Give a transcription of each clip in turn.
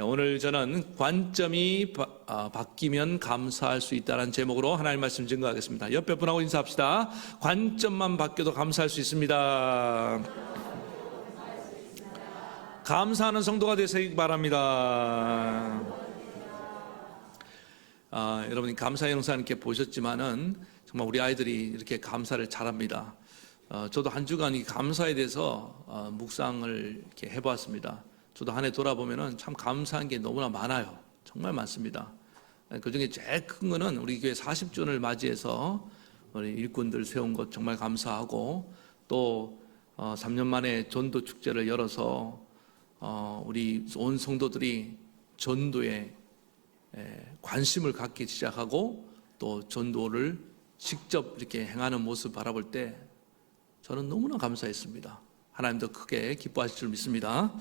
오늘 저는 관점이 바뀌면 감사할 수 있다는 제목으로 하나님 말씀 증거하겠습니다. 옆에 분하고 인사합시다. 관점만 바뀌어도 감사할 수 있습니다. 감사하는 성도가 되시기 바랍니다. 여러분이 감사 영상 이렇게 보셨지만은 정말 우리 아이들이 이렇게 감사를 잘합니다. 저도 한 주간 이 감사에 대해서 묵상을 이렇게 해보았습니다. 저도 한 해 돌아보면은 참 감사한 게 너무나 많아요. 정말 많습니다. 그 중에 제일 큰 거는 우리 교회 40주년을 맞이해서 우리 일꾼들 세운 것 정말 감사하고, 또 3년 만에 전도 축제를 열어서 우리 온 성도들이 전도에 관심을 갖기 시작하고, 또 전도를 직접 이렇게 행하는 모습 바라볼 때 저는 너무나 감사했습니다. 하나님도 크게 기뻐하실 줄 믿습니다.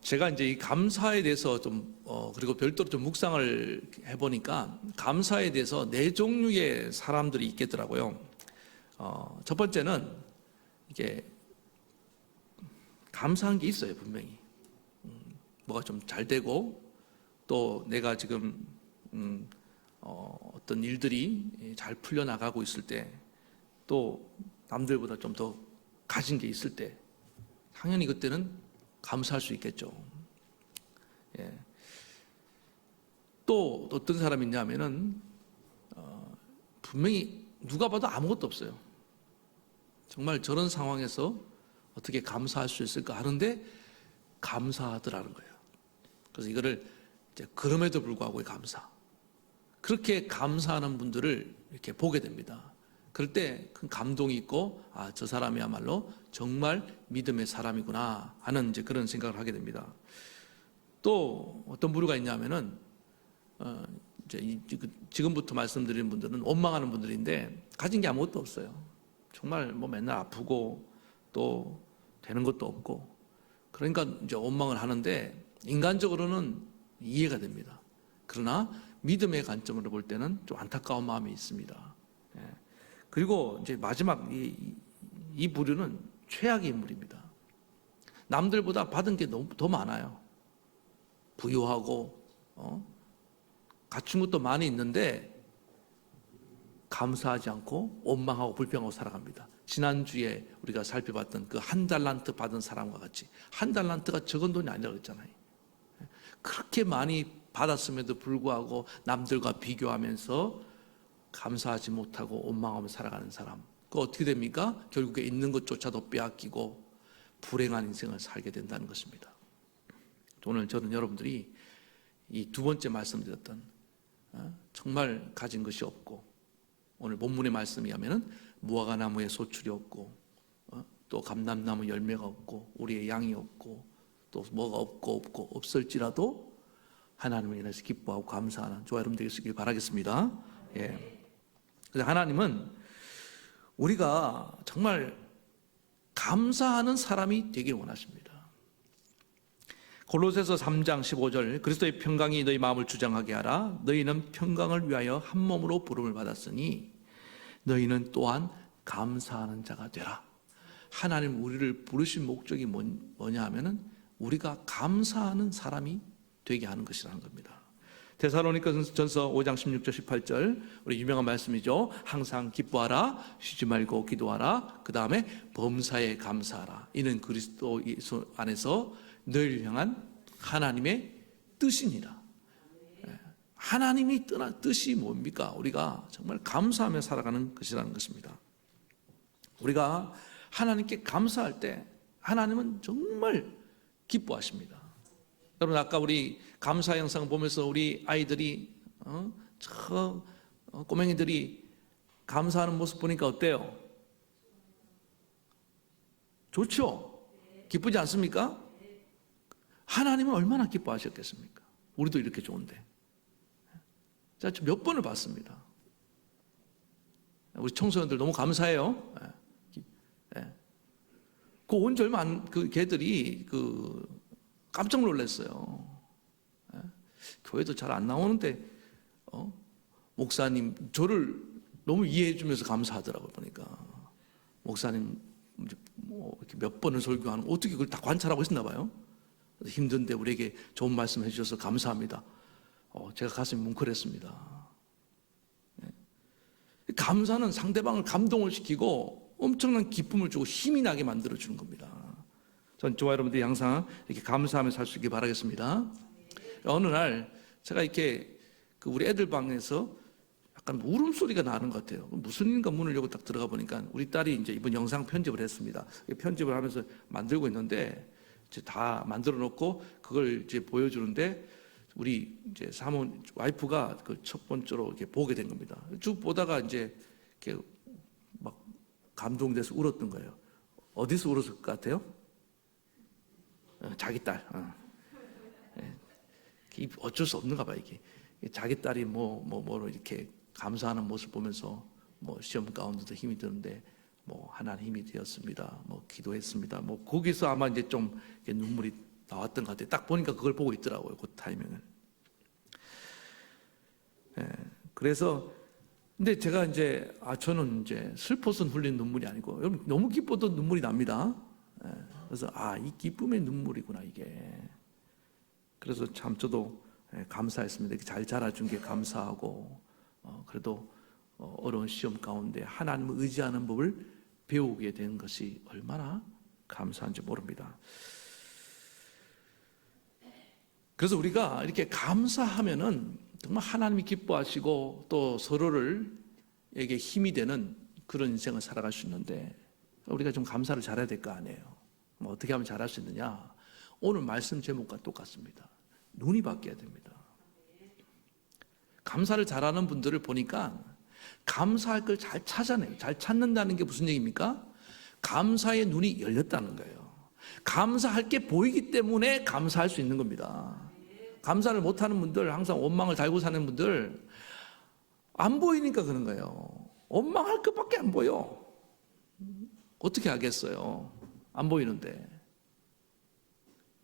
제가 이제 이 감사에 대해서 그리고 별도로 좀 묵상을 해보니까 감사에 대해서 네 종류의 사람들이 있겠더라고요. 첫 번째는 이게 감사한 게 있어요, 분명히. 뭐가 좀 잘 되고, 또 내가 지금 어떤 일들이 잘 풀려나가고 있을 때, 또 남들보다 좀 더 가진 게 있을 때, 당연히 그때는 감사할 수 있겠죠. 또 어떤 사람이 있냐면은 분명히 누가 봐도 아무것도 없어요. 정말 저런 상황에서 어떻게 감사할 수 있을까 하는데 감사하더라는 거예요. 그래서 이거를 이제 그럼에도 불구하고 감사. 그렇게 감사하는 분들을 이렇게 보게 됩니다. 그럴 때 큰 감동이 있고, 저 사람이야말로 정말 믿음의 사람이구나 하는 이제 그런 생각을 하게 됩니다. 또 어떤 부류가 있냐면은 이제 지금부터 말씀드리는 분들은 원망하는 분들인데 가진 게 아무것도 없어요. 정말 뭐 맨날 아프고 또 되는 것도 없고, 그러니까 이제 원망을 하는데 인간적으로는 이해가 됩니다. 그러나 믿음의 관점으로 볼 때는 좀 안타까운 마음이 있습니다. 그리고 이제 마지막 이 부류는 최악의 인물입니다. 남들보다 받은 게 너무 더 많아요. 부유하고 갖춘 것도 많이 있는데 감사하지 않고 원망하고 불평하고 살아갑니다. 지난주에 우리가 살펴봤던 그 한 달란트 받은 사람과 같이, 한 달란트가 적은 돈이 아니라고 했잖아요. 그렇게 많이 받았음에도 불구하고 남들과 비교하면서 감사하지 못하고 원망하며 살아가는 사람, 그 어떻게 됩니까? 결국에 있는 것조차도 빼앗기고 불행한 인생을 살게 된다는 것입니다. 오늘 저는 여러분들이 이 두 번째 말씀드렸던 정말 가진 것이 없고, 오늘 본문의 말씀이 하면은 무화과나무에 소출이 없고, 또 감람나무 열매가 없고, 우리의 양이 없고, 또 뭐가 없고 없을지라도 하나님을 인해서 기뻐하고 감사하는 저와 여러분 되시길 바라겠습니다. 그래서 하나님은 우리가 정말 감사하는 사람이 되길 원하십니다. 골로새서 3장 15절, 그리스도의 평강이 너희 마음을 주장하게 하라. 너희는 평강을 위하여 한 몸으로 부름을 받았으니 너희는 또한 감사하는 자가 되라. 하나님 우리를 부르신 목적이 뭐냐 하면은 우리가 감사하는 사람이 되게 하는 것이라는 겁니다. 데살로니가전서 5장 16절 18절, 우리 유명한 말씀이죠. 항상 기뻐하라, 쉬지 말고 기도하라, 그 다음에 범사에 감사하라. 이는 그리스도 예수 안에서 늘 향한 하나님의 뜻이니라. 하나님이 뜻이 뭡니까? 우리가 정말 감사하며 살아가는 것이라는 것입니다. 우리가 하나님께 감사할 때 하나님은 정말 기뻐하십니다. 여러분, 아까 우리 감사 영상 보면서 우리 아이들이 꼬맹이들이 감사하는 모습 보니까 어때요? 좋죠? 기쁘지 않습니까? 하나님은 얼마나 기뻐하셨겠습니까? 우리도 이렇게 좋은데. 제가 몇 번을 봤습니다. 우리 청소년들 너무 감사해요. 그 온 지 얼마 안, 그 걔들이 깜짝 놀랐어요. 교회도 잘 안 나오는데 목사님 저를 너무 이해해 주면서 감사하더라고요. 보니까 목사님 뭐 이렇게 몇 번을 설교하는, 어떻게 그걸 다 관찰하고 있었나 봐요. 힘든데 우리에게 좋은 말씀 해주셔서 감사합니다. 제가 가슴이 뭉클했습니다. 감사는 상대방을 감동을 시키고 엄청난 기쁨을 주고 힘이 나게 만들어주는 겁니다. 전 저와 여러분들이 항상 이렇게 감사하며 살 수 있길 바라겠습니다. 어느 날 제가 이렇게 우리 애들 방에서 약간 울음소리가 나는 것 같아요. 무슨 일인가 문을 열고 딱 들어가 보니까 우리 딸이 이제 이번 영상 편집을 했습니다. 편집을 하면서 만들고 있는데 이제 다 만들어 놓고 그걸 이제 보여주는데 우리 이제 사모 와이프가 그 첫 번째로 이렇게 보게 된 겁니다. 쭉 보다가 이제 이렇게 막 감동돼서 울었던 거예요. 어디서 울었을 것 같아요? 자기 딸. 어쩔 수 없는가 봐 이게. 자기 딸이 뭐로 이렇게 감사하는 모습 보면서 뭐 시험 가운데도 힘이 드는데 뭐 하나님 힘이 되었습니다. 뭐 기도했습니다. 뭐 거기서 아마 이제 좀 눈물이 나왔던 것 같아요. 딱 보니까 그걸 보고 있더라고요. 그 타이밍을. 그래서 근데 제가 이제 저는 이제 슬퍼서 흘린 눈물이 아니고 여러분 너무 기뻐도 눈물이 납니다. 그래서 이 기쁨의 눈물이구나 이게. 그래서 참 저도 감사했습니다. 이렇게 잘 자라준 게 감사하고 그래도 어려운 시험 가운데 하나님을 의지하는 법을 배우게 된 것이 얼마나 감사한지 모릅니다. 그래서 우리가 이렇게 감사하면은 정말 하나님이 기뻐하시고 또 서로에게 힘이 되는 그런 인생을 살아갈 수 있는데 우리가 좀 감사를 잘해야 될 거 아니에요. 뭐 어떻게 하면 잘할 수 있느냐? 오늘 말씀 제목과 똑같습니다. 눈이 바뀌어야 됩니다. 감사를 잘하는 분들을 보니까 감사할 걸 잘 찾아내요. 잘 찾는다는 게 무슨 얘기입니까? 감사의 눈이 열렸다는 거예요. 감사할 게 보이기 때문에 감사할 수 있는 겁니다. 감사를 못하는 분들, 항상 원망을 달고 사는 분들 안 보이니까 그런 거예요. 원망할 것밖에 안 보여. 어떻게 하겠어요? 안 보이는데.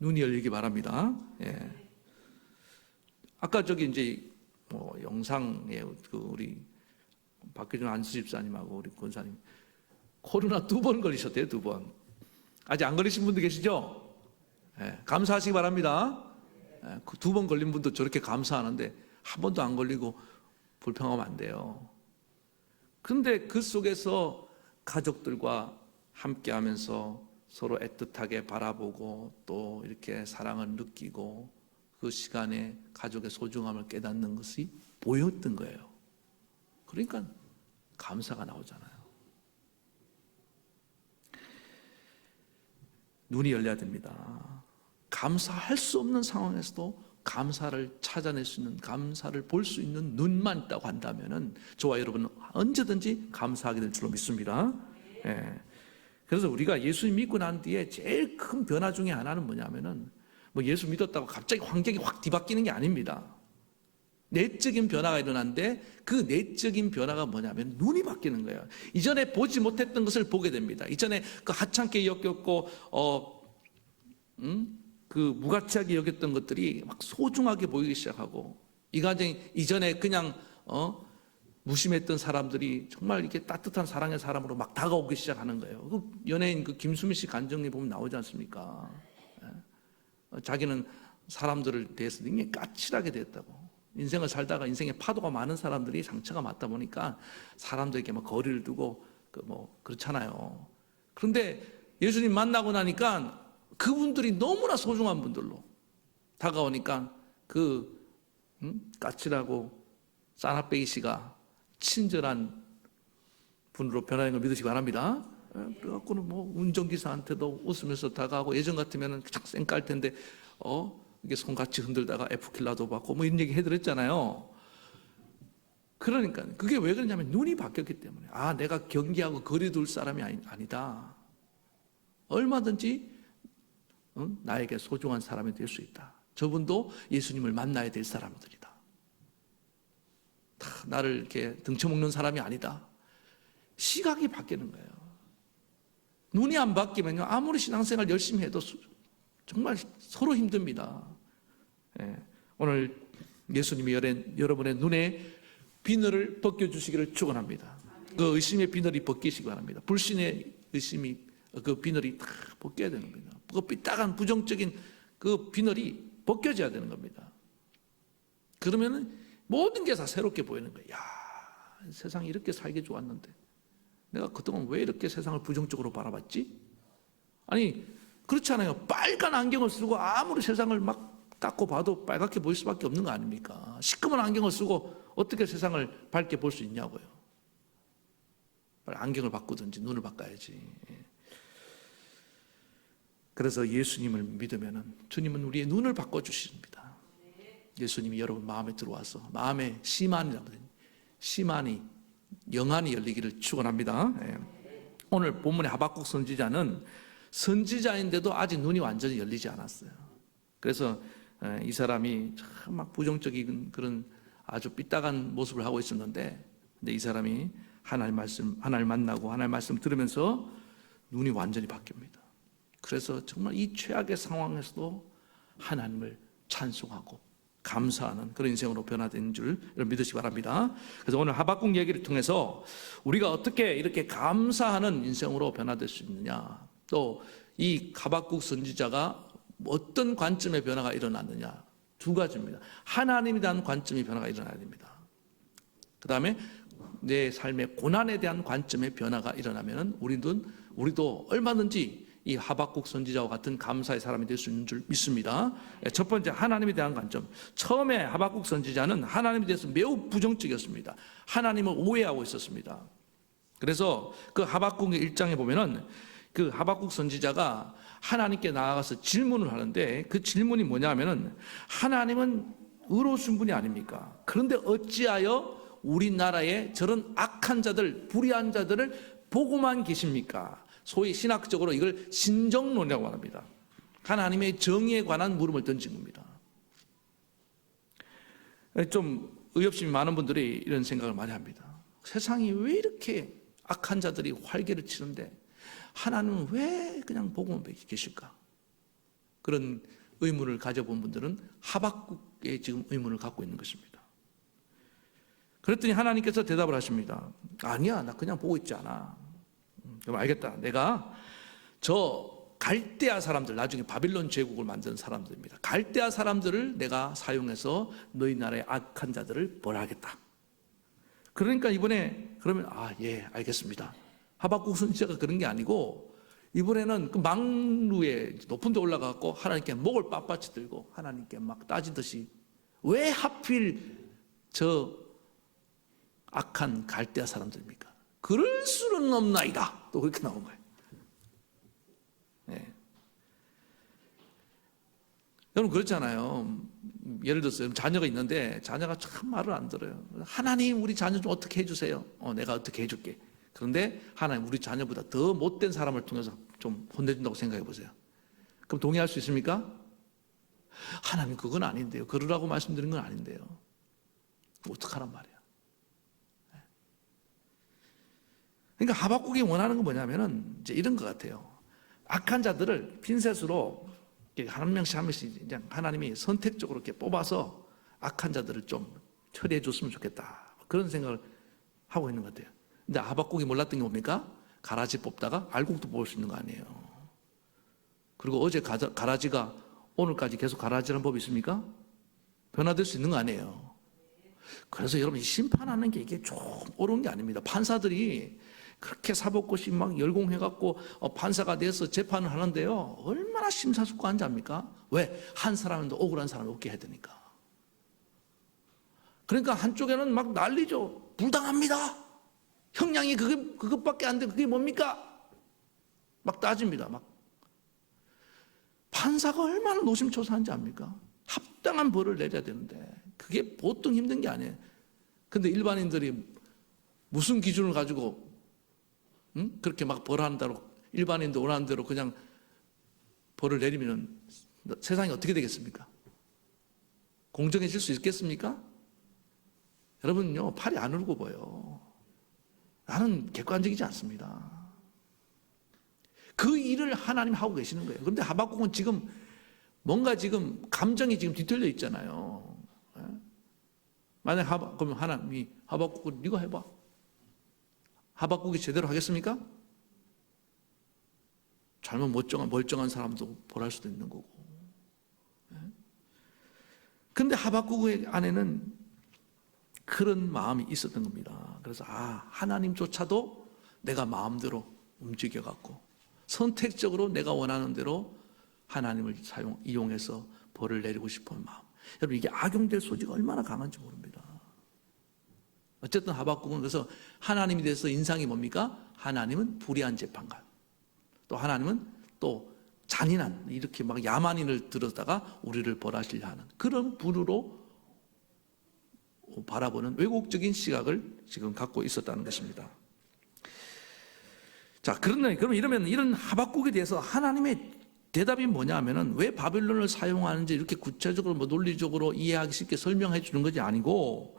눈이 열리기 바랍니다. 아까 저기 이제 영상에 우리 박규준 안수 집사님하고 우리 권사님 코로나 2번 걸리셨대요. 2번. 아직 안 걸리신 분도 계시죠? 감사하시기 바랍니다. 그 2번 걸린 분도 저렇게 감사하는데 한 번도 안 걸리고 불평하면 안 돼요. 그런데 그 속에서 가족들과 함께하면서 서로 애틋하게 바라보고 또 이렇게 사랑을 느끼고 그 시간에 가족의 소중함을 깨닫는 것이 보였던 거예요. 그러니까 감사가 나오잖아요. 눈이 열려야 됩니다. 감사할 수 없는 상황에서도 감사를 찾아낼 수 있는, 감사를 볼 수 있는 눈만 있다고 한다면은 저와 여러분은 언제든지 감사하게 될 줄로 믿습니다. 그래서 우리가 예수 믿고 난 뒤에 제일 큰 변화 중에 하나는 뭐냐면은 뭐 예수 믿었다고 갑자기 환경이 확 뒤바뀌는 게 아닙니다. 내적인 변화가 일어나는데 그 내적인 변화가 뭐냐면 눈이 바뀌는 거예요. 이전에 보지 못했던 것을 보게 됩니다. 이전에 그 하찮게 여겼고 그 무가치하게 여겼던 것들이 막 소중하게 보이기 시작하고 이 과정이 이전에 그냥 무심했던 사람들이 정말 이렇게 따뜻한 사랑의 사람으로 막 다가오기 시작하는 거예요. 그 연예인 그 김수미 씨 간증에 보면 나오지 않습니까? 자기는 사람들을 대해서 굉장히 까칠하게 됐다고. 인생을 살다가 인생에 파도가 많은 사람들이 상처가 맞다 보니까 사람들에게 막 거리를 두고 그렇잖아요. 그런데 예수님 만나고 나니까 그분들이 너무나 소중한 분들로 다가오니까 그 까칠하고 싸납배기 씨가 친절한 분으로 변하는 걸 믿으시기 바랍니다. 그래갖고는 뭐 운전기사한테도 웃으면서 다가가고 예전 같으면은 착 쌩깔 텐데 이게 손같이 흔들다가 F킬라도 받고 뭐 이런 얘기 해드렸잖아요. 그러니까 그게 왜 그러냐면 눈이 바뀌었기 때문에 내가 경계하고 거리 둘 사람이 아니다. 얼마든지 나에게 소중한 사람이 될 수 있다. 저분도 예수님을 만나야 될 사람들이다. 나를 이렇게 등쳐먹는 사람이 아니다. 시각이 바뀌는 거예요. 눈이 안 바뀌면요 아무리 신앙생활 열심히 해도 정말 서로 힘듭니다. 오늘 예수님이 여러분의 눈에 비늘을 벗겨주시기를 축원합니다. 그 의심의 비늘이 벗기시기 바랍니다. 불신의 의심이 그 비늘이 다 벗겨야 되는 겁니다. 그 삐딱한 부정적인 그 비늘이 벗겨져야 되는 겁니다. 그러면은 모든 게 다 새롭게 보이는 거예요. 야, 세상이 이렇게 살기 좋았는데 내가 그동안 왜 이렇게 세상을 부정적으로 바라봤지? 아니, 그렇지 않아요. 빨간 안경을 쓰고 아무리 세상을 막 닦고 봐도 빨갛게 보일 수밖에 없는 거 아닙니까? 시꺼먼 안경을 쓰고 어떻게 세상을 밝게 볼 수 있냐고요. 빨리 안경을 바꾸든지 눈을 바꿔야지. 그래서 예수님을 믿으면은 주님은 우리의 눈을 바꿔주십니다. 예수님이 여러분 마음에 들어와서 마음에 시만이 영안이 열리기를 축원합니다. 오늘 본문의 하박국 선지자는 선지자인데도 아직 눈이 완전히 열리지 않았어요. 그래서 이 사람이 참 막 부정적인 그런 아주 삐딱한 모습을 하고 있었는데, 근데 이 사람이 하나님 만나고 하나님 말씀 들으면서 눈이 완전히 바뀝니다. 그래서 정말 이 최악의 상황에서도 하나님을 찬송하고 감사하는 그런 인생으로 변화된 줄 믿으시기 바랍니다. 그래서 오늘 하박국 얘기를 통해서 우리가 어떻게 이렇게 감사하는 인생으로 변화될 수 있느냐, 또 이 하박국 선지자가 어떤 관점의 변화가 일어났느냐, 두 가지입니다. 하나님에 대한 관점의 변화가 일어나야 됩니다. 그 다음에 내 삶의 고난에 대한 관점의 변화가 일어나면 우리도 얼마든지 이 하박국 선지자와 같은 감사의 사람이 될 수 있는 줄 믿습니다. 첫 번째, 하나님에 대한 관점. 처음에 하박국 선지자는 하나님에 대해서 매우 부정적이었습니다. 하나님을 오해하고 있었습니다. 그래서 그 하박국의 1장에 보면은 그 하박국 선지자가 하나님께 나아가서 질문을 하는데, 그 질문이 뭐냐면은 하나님은 의로우신 분이 아닙니까? 그런데 어찌하여 우리나라에 저런 악한 자들, 불의한 자들을 보고만 계십니까? 소위 신학적으로 이걸 신정론이라고 합니다. 하나님의 정의에 관한 물음을 던진 겁니다. 좀 의협심이 많은 분들이 이런 생각을 많이 합니다. 세상이 왜 이렇게 악한 자들이 활개를 치는데 하나님은 왜 그냥 보고만 계실까? 그런 의문을 가져본 분들은 하박국의 지금 의문을 갖고 있는 것입니다. 그랬더니 하나님께서 대답을 하십니다. 아니야, 나 그냥 보고 있지 않아. 그럼 알겠다. 내가 저 갈대아 사람들, 나중에 바빌론 제국을 만든 사람들입니다. 갈대아 사람들을 내가 사용해서 너희 나라의 악한 자들을 벌하겠다. 그러니까 이번에 그러면 예, 알겠습니다. 하박국 선지자가 그런 게 아니고 이번에는 그 망루에 높은 데 올라가고 하나님께 목을 빳빳이 들고 하나님께 막 따지듯이 왜 하필 저 악한 갈대아 사람들입니까? 그럴 수는 없나이다. 또 그렇게 나온 거예요. 네. 여러분 그렇잖아요. 예를 들어서 자녀가 있는데 자녀가 참 말을 안 들어요. 하나님 우리 자녀 좀 어떻게 해주세요. 내가 어떻게 해줄게. 그런데 하나님 우리 자녀보다 더 못된 사람을 통해서 좀 혼내준다고 생각해 보세요. 그럼 동의할 수 있습니까? 하나님 그건 아닌데요. 그러라고 말씀드린 건 아닌데요. 어떡하란 말이야. 그러니까 하박국이 원하는 건 뭐냐면은 이제 이런 것 같아요. 악한 자들을 핀셋으로 한 명씩 한 명씩 그냥 하나님이 선택적으로 이렇게 뽑아서 악한 자들을 좀 처리해 줬으면 좋겠다. 그런 생각을 하고 있는 것 같아요. 근데 하박국이 몰랐던 게 뭡니까? 가라지 뽑다가 알곡도 뽑을 수 있는 거 아니에요. 그리고 어제 가라지가 오늘까지 계속 가라지라는 법이 있습니까? 변화될 수 있는 거 아니에요. 그래서 여러분 심판하는 게 이게 좀 어려운 게 아닙니다. 판사들이 그렇게 사법고시 막 열공해갖고 판사가 돼서 재판을 하는데요, 얼마나 심사숙고한지 압니까? 왜? 한 사람도 억울한 사람이 없게 해야 되니까. 그러니까 한쪽에는 막 난리죠. 불당합니다. 형량이 그것밖에 안 돼. 그게 뭡니까? 막 따집니다. 막 판사가 얼마나 노심초사한지 압니까? 합당한 벌을 내려야 되는데 그게 보통 힘든 게 아니에요. 근데 일반인들이 무슨 기준을 가지고 그렇게 막 벌한다고 일반인도 원하는 대로 그냥 벌을 내리면 세상이 어떻게 되겠습니까? 공정해질 수 있겠습니까? 여러분요, 팔이 안 울고 보여. 나는 객관적이지 않습니다. 그 일을 하나님 하고 계시는 거예요. 그런데 하박국은 지금 뭔가 지금 감정이 지금 뒤틀려 있잖아요. 만약 그러면 하나님이 하박국은 네가 해봐. 하박국이 제대로 하겠습니까? 잘못 멀쩡한 사람도 벌할 수도 있는 거고. 그런데 하박국의 안에는 그런 마음이 있었던 겁니다. 그래서 하나님조차도 내가 마음대로 움직여갖고 선택적으로 내가 원하는 대로 하나님을 이용해서 벌을 내리고 싶은 마음. 여러분, 이게 악용될 소지가 얼마나 강한지 모릅니다. 어쨌든 하박국은 그래서 하나님에 대해서 인상이 뭡니까? 하나님은 불의한 재판관, 또 하나님은 또 잔인한, 이렇게 막 야만인을 들었다가 우리를 벌하시려 하는 그런 분으로 바라보는 왜곡적인 시각을 지금 갖고 있었다는 것입니다. 자, 그러면 이러면 이런 하박국에 대해서 하나님의 대답이 뭐냐 하면은 왜 바빌론을 사용하는지 이렇게 구체적으로 논리적으로 이해하기 쉽게 설명해 주는 것이 아니고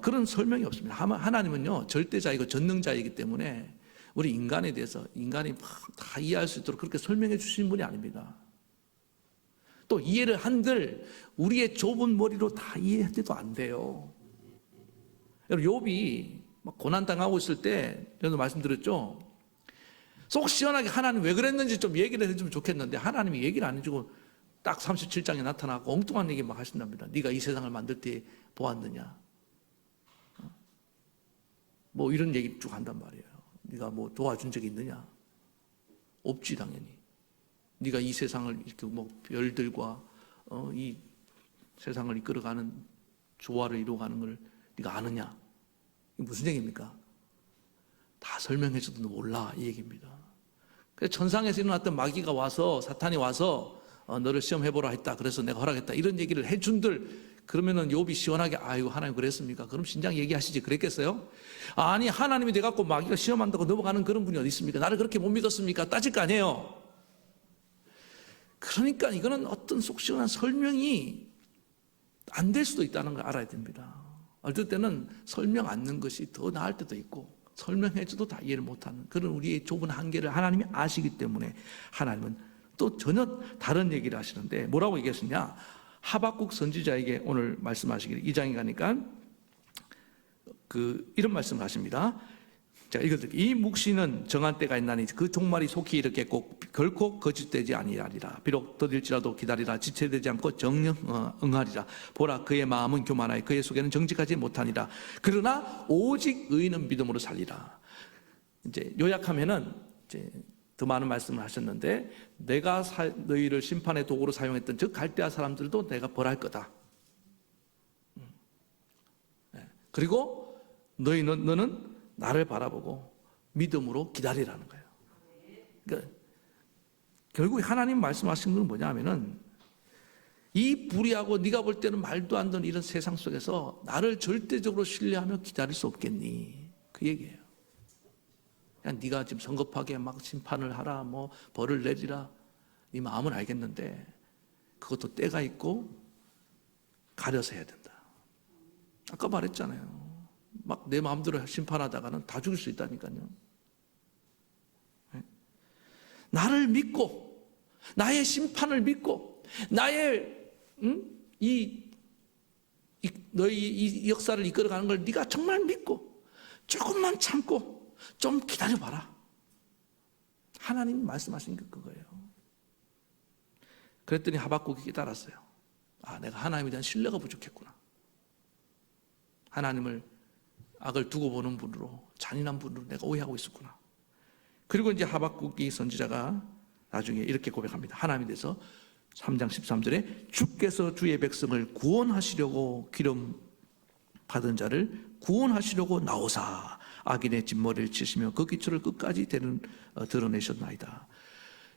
그런 설명이 없습니다. 하나님은요 절대자이고 전능자이기 때문에 우리 인간에 대해서 인간이 다 이해할 수 있도록 그렇게 설명해 주시는 분이 아닙니다. 또 이해를 한들 우리의 좁은 머리로 다 이해해도 안 돼요. 여러분, 욥이 고난 당하고 있을 때 저도 말씀드렸죠. 속 시원하게 하나님 왜 그랬는지 좀 얘기를 해주면 좋겠는데 하나님이 얘기를 안 해주고 딱 37장에 나타나고 엉뚱한 얘기 막 하신답니다. 네가 이 세상을 만들 때 보았느냐, 뭐 이런 얘기 쭉 한단 말이에요. 네가 뭐 도와준 적이 있느냐? 없지, 당연히. 네가 이 세상을 이렇게 뭐 별들과 이 세상을 이끌어가는 조화를 이루어가는 걸 네가 아느냐? 이게 무슨 얘기입니까? 다 설명해줘도 몰라, 이 얘기입니다. 그래서 천상에서 일어났던 마귀가 와서, 사탄이 와서 너를 시험해보라 했다, 그래서 내가 허락했다, 이런 얘기를 해준들, 그러면은 욥이 시원하게 아이고 하나님 그랬습니까? 그럼 신장 얘기하시지 그랬겠어요? 아니, 하나님이 돼갖고 마귀가 시험한다고 넘어가는 그런 분이 어디 있습니까? 나를 그렇게 못 믿었습니까? 따질 거 아니에요. 그러니까 이거는 어떤 속 시원한 설명이 안 될 수도 있다는 걸 알아야 됩니다. 어떨 때는 설명 안 넣는 것이 더 나을 때도 있고, 설명해줘도 다 이해를 못하는 그런 우리의 좁은 한계를 하나님이 아시기 때문에 하나님은 또 전혀 다른 얘기를 하시는데, 뭐라고 얘기하시냐? 하박국 선지자에게 오늘 말씀하시기를 2장에 가니까 이런 말씀을 하십니다. 자, 읽어드릴게요. 이 묵시는 정한 때가 있나니 그 종말이 속히 이르겠고 결코 거짓되지 아니하리라. 비록 더딜지라도 기다리라. 지체되지 않고 정령 응하리라. 보라, 그의 마음은 교만하여 그의 속에는 정직하지 못하니라. 그러나 오직 의인은 믿음으로 살리라. 이제 요약하면은 이제 더 많은 말씀을 하셨는데, 내가 너희를 심판의 도구로 사용했던 즉 갈대아 사람들도 내가 벌할 거다. 그리고 너는 나를 바라보고 믿음으로 기다리라는 거예요. 그러니까 결국 하나님 말씀하신 건 뭐냐 하면은, 이 불의하고 네가 볼 때는 말도 안 되는 이런 세상 속에서 나를 절대적으로 신뢰하며 기다릴 수 없겠니? 그 얘기예요. 그냥 네가 지금 성급하게 막 심판을 하라, 뭐 벌을 내리라, 네 마음은 알겠는데 그것도 때가 있고 가려서 해야 된다. 아까 말했잖아요. 막 내 마음대로 심판하다가는 다 죽일 수 있다니까요. 나를 믿고, 나의 심판을 믿고, 나의 너희 이 역사를 이끌어가는 걸 네가 정말 믿고 조금만 참고 좀 기다려봐라. 하나님 말씀하신 게 그거예요. 그랬더니 하박국이 깨달았어요. 내가 하나님에 대한 신뢰가 부족했구나. 하나님을 악을 두고 보는 분으로, 잔인한 분으로 내가 오해하고 있었구나. 그리고 이제 하박국이 선지자가 나중에 이렇게 고백합니다. 하나님에 대해서 3장 13절에 주께서 주의 백성을 구원하시려고 기름 받은 자를 구원하시려고 나오사 악인의 진머리를 치시며 그 기초를 끝까지 드러내셨나이다.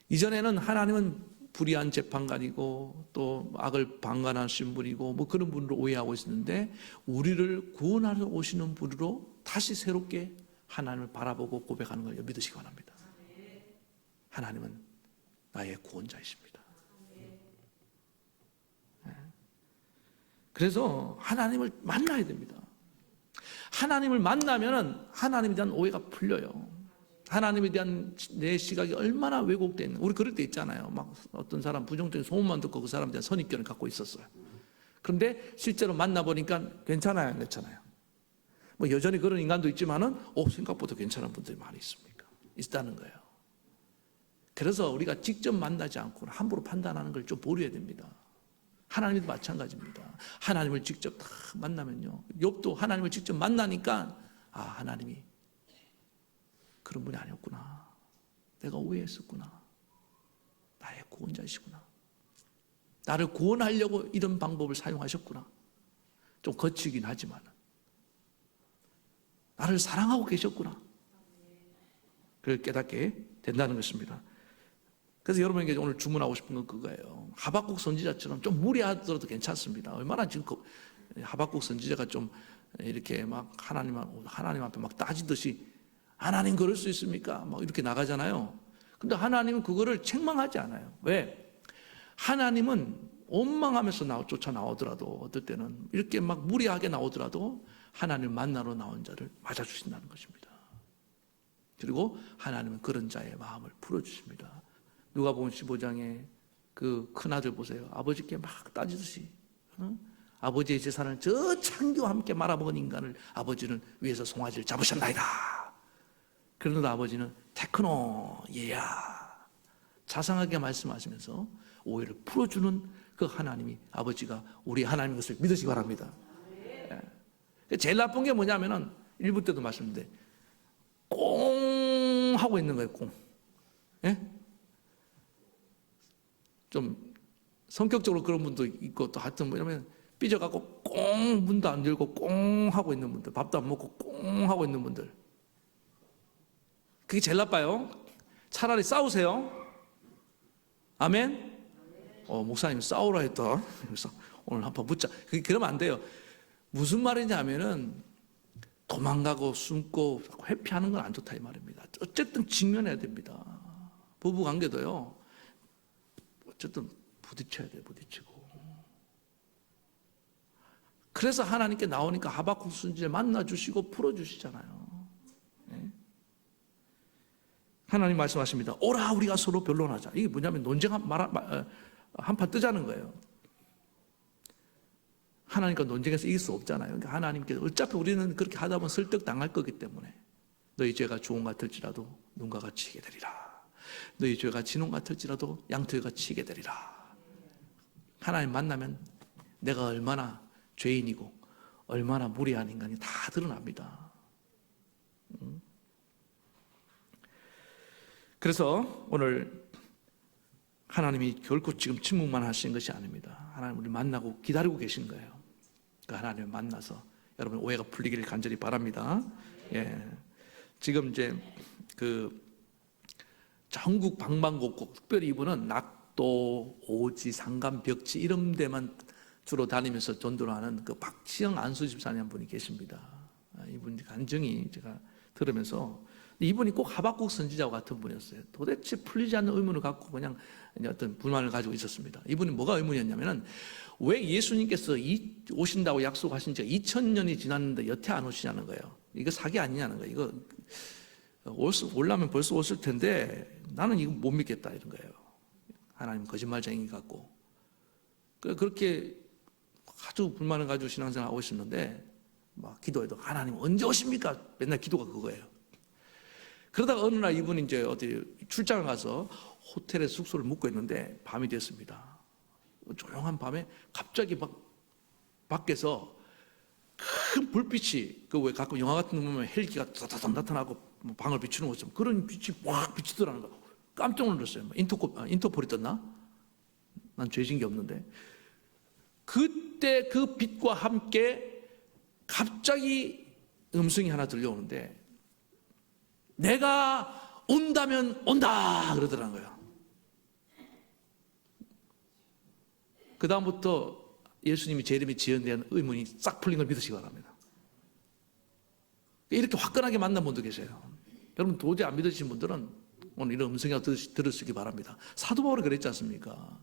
이전에는 하나님은 불의한 재판관이고 또 악을 방관하신 분이고 뭐 그런 분으로 오해하고 있었는데, 우리를 구원하러 오시는 분으로 다시 새롭게 하나님을 바라보고 고백하는 걸 믿으시기 바랍니다. 하나님은 나의 구원자이십니다. 그래서 하나님을 만나야 됩니다. 하나님을 만나면 하나님에 대한 오해가 풀려요. 하나님에 대한 내 시각이 얼마나 왜곡되어 있는, 우리 그럴 때 있잖아요. 막 어떤 사람 부정적인 소문만 듣고 그 사람에 대한 선입견을 갖고 있었어요. 그런데 실제로 만나보니까 괜찮아요, 안 괜찮아요? 뭐 여전히 그런 인간도 있지만은 생각보다 괜찮은 분들이 많이 있다는 거예요. 그래서 우리가 직접 만나지 않고 함부로 판단하는 걸 좀 버려야 됩니다. 하나님도 마찬가지입니다. 하나님을 직접 다 만나면요, 욥도 하나님을 직접 만나니까 하나님이 그런 분이 아니었구나, 내가 오해했었구나, 나의 구원자이시구나, 나를 구원하려고 이런 방법을 사용하셨구나. 좀 거치긴 하지만 나를 사랑하고 계셨구나, 그걸 깨닫게 된다는 것입니다. 그래서 여러분에게 오늘 주문하고 싶은 건 그거예요. 하박국 선지자처럼 좀 무리하더라도 괜찮습니다. 얼마나 지금 하박국 선지자가 좀 이렇게 막 하나님 앞에 막 따지듯이 하나님 그럴 수 있습니까? 막 이렇게 나가잖아요. 근데 하나님은 그거를 책망하지 않아요. 왜? 하나님은 원망하면서 쫓아 나오더라도, 어떨 때는 이렇게 막 무리하게 나오더라도 하나님을 만나러 나온 자를 맞아주신다는 것입니다. 그리고 하나님은 그런 자의 마음을 풀어주십니다. 누가복음 15장에 그 큰아들 보세요. 아버지께 막 따지듯이 아버지의 재산을 저 창기와 함께 말아먹은 인간을 아버지는 위에서 송아지를 잡으셨나이다. 그런데도 아버지는 테크노 얘야 자상하게 말씀하시면서 오해를 풀어주는 그 하나님이, 아버지가 우리 하나님인 것을 믿으시기 바랍니다. 제일 나쁜 게 뭐냐면은 1부 때도 말씀드렸는데 꽁 하고 있는 거예요. 꽁. 예? 좀 성격적으로 그런 분도 있고, 또 하여튼 뭐냐면 삐져갖고 꽁 문도 안 열고 꽁 하고 있는 분들, 밥도 안 먹고 꽁 하고 있는 분들, 그게 제일 나빠요. 차라리 싸우세요. 아멘. 목사님 싸우라 했다. 그래서 오늘 한번 붙자. 그러면 안 돼요. 무슨 말이냐면은 도망가고 숨고 회피하는 건 안 좋다 이 말입니다. 어쨌든 직면해야 됩니다. 부부 관계도요, 어쨌든 부딪혀야 돼요. 부딪히고. 그래서 하나님께 나오니까 하박국 선지자 만나주시고 풀어주시잖아요. 네? 하나님 말씀하십니다. 오라 우리가 서로 변론하자. 이게 뭐냐면 논쟁 한판 뜨자는 거예요. 하나님과 논쟁에서 이길 수 없잖아요. 그러니까 하나님께서 어차피 우리는 그렇게 하다 보면 설득당할 거기 때문에 너희 죄가 주홍 같을지라도 눈과 같이 치게 되리라. 너희 죄가 진홍 같을지라도 양털과 치게 되리라. 하나님 만나면 내가 얼마나 죄인이고 얼마나 무리한 인간이 다 드러납니다. 그래서 오늘 하나님이 결코 지금 침묵만 하시는 것이 아닙니다. 하나님 우리 만나고 기다리고 계신 거예요. 그 하나님을 만나서 여러분 오해가 풀리기를 간절히 바랍니다. 예. 지금 이제 그 전국 방방곡곡, 특별히 이분은 낙도, 오지, 상감, 벽지 이런 데만 주로 다니면서 전도를 하는 그 박지영 안수 집사님 한 분이 계십니다. 이분 간증이 제가 들으면서 이분이 꼭 하박국 선지자와 같은 분이었어요. 도대체 풀리지 않는 의문을 갖고 그냥 어떤 불만을 가지고 있었습니다. 이분이 뭐가 의문이었냐면은 왜 예수님께서 오신다고 약속하신 지가 2000년이 지났는데 여태 안 오시냐는 거예요. 이거 사기 아니냐는 거예요. 이거 올라면 벌써 오실 텐데 나는 이거 못 믿겠다 이런 거예요. 하나님 거짓말쟁이 같고. 그렇게 아주 불만을 가지고 신앙생활 하고 있었는데 막 기도해도 하나님 언제 오십니까? 맨날 기도가 그거예요. 그러다가 어느 날 이분이 이제 어디 출장을 가서 호텔에 숙소를 묵고 있는데 밤이 됐습니다. 조용한 밤에 갑자기 막 밖에서 큰 불빛이, 그 왜 가끔 영화 같은 거 보면 헬기가 따다닥 나타나고 방을 비추는 것처럼 그런 빛이 확 비치더라는 거예요. 깜짝 놀랐어요. 인터폴이 떴나? 난 죄진 게 없는데. 그때 그 빛과 함께 갑자기 음성이 하나 들려오는데 내가 온다면 온다 그러더라는 거예요. 그 다음부터 예수님이 제 이름이 지연된 의문이 싹 풀린 걸 믿으시기 바랍니다. 이렇게 화끈하게 만난 분도 계세요. 여러분 도저히 안 믿으시는 분들은 오늘 이런 음성이 들으시기 바랍니다. 사도 바울이 그랬지 않습니까?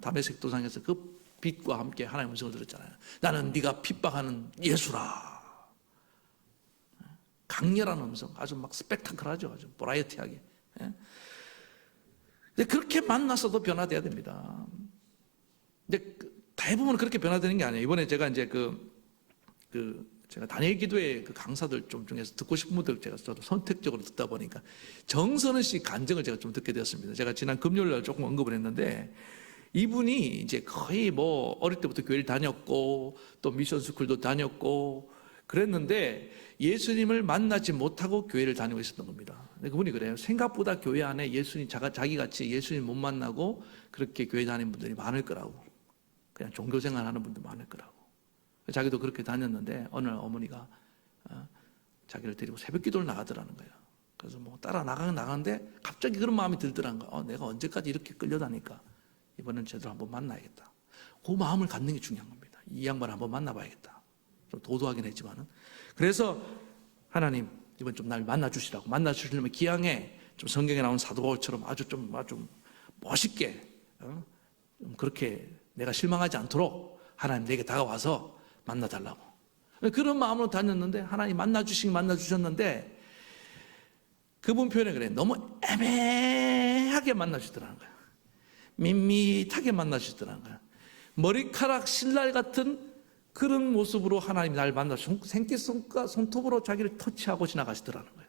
다메섹 도상에서 그 빛과 함께 하나님의 음성을 들었잖아요. 나는 네가 핍박하는 예수라. 강렬한 음성, 아주 막 스펙타클하죠. 아주 버라이어티하게. 근데 그렇게 만나서도 변화돼야 됩니다. 근데 대부분 그렇게 변화되는 게 아니에요. 이번에 제가 이제 제가 단일 기도회 그 강사들 좀 중에서 듣고 싶은 분들 제가 저도 선택적으로 듣다 보니까 정선은 씨 간증을 제가 좀 듣게 되었습니다. 제가 지난 금요일 날 조금 언급을 했는데 이분이 이제 거의 뭐 어릴 때부터 교회를 다녔고 또 미션 스쿨도 다녔고 그랬는데 예수님을 만나지 못하고 교회를 다니고 있었던 겁니다. 근데 그분이 그래요. 생각보다 교회 안에 예수님, 자기같이 예수님 못 만나고 그렇게 교회 다니는 분들이 많을 거라고. 그냥 종교생활 하는 분들 많을 거라고. 자기도 그렇게 다녔는데 어느 날 어머니가 자기를 데리고 새벽 기도를 나가더라는 거예요. 그래서 뭐 따라 나가는데 갑자기 그런 마음이 들더라는 거예요. 내가 언제까지 이렇게 끌려다니까 이번엔 제대로 한번 만나야겠다. 그 마음을 갖는 게 중요한 겁니다. 이 양반을 한번 만나봐야겠다. 좀 도도하긴 했지만은. 그래서 하나님 이번 좀 날 만나주시라고. 만나주시려면 기왕에 좀 성경에 나온 사도 바울처럼 아주 좀 멋있게 좀 그렇게 내가 실망하지 않도록 하나님 내게 다가와서 만나달라고. 그런 마음으로 다녔는데 하나님 만나주셨는데 그분 표현에 그래. 너무 애매하게 만나주더라는 거야. 밋밋하게 만나주더라는 거야. 머리카락 신랄 같은 그런 모습으로 하나님이 날 만나서 손톱으로 자기를 터치하고 지나가시더라는 거예요.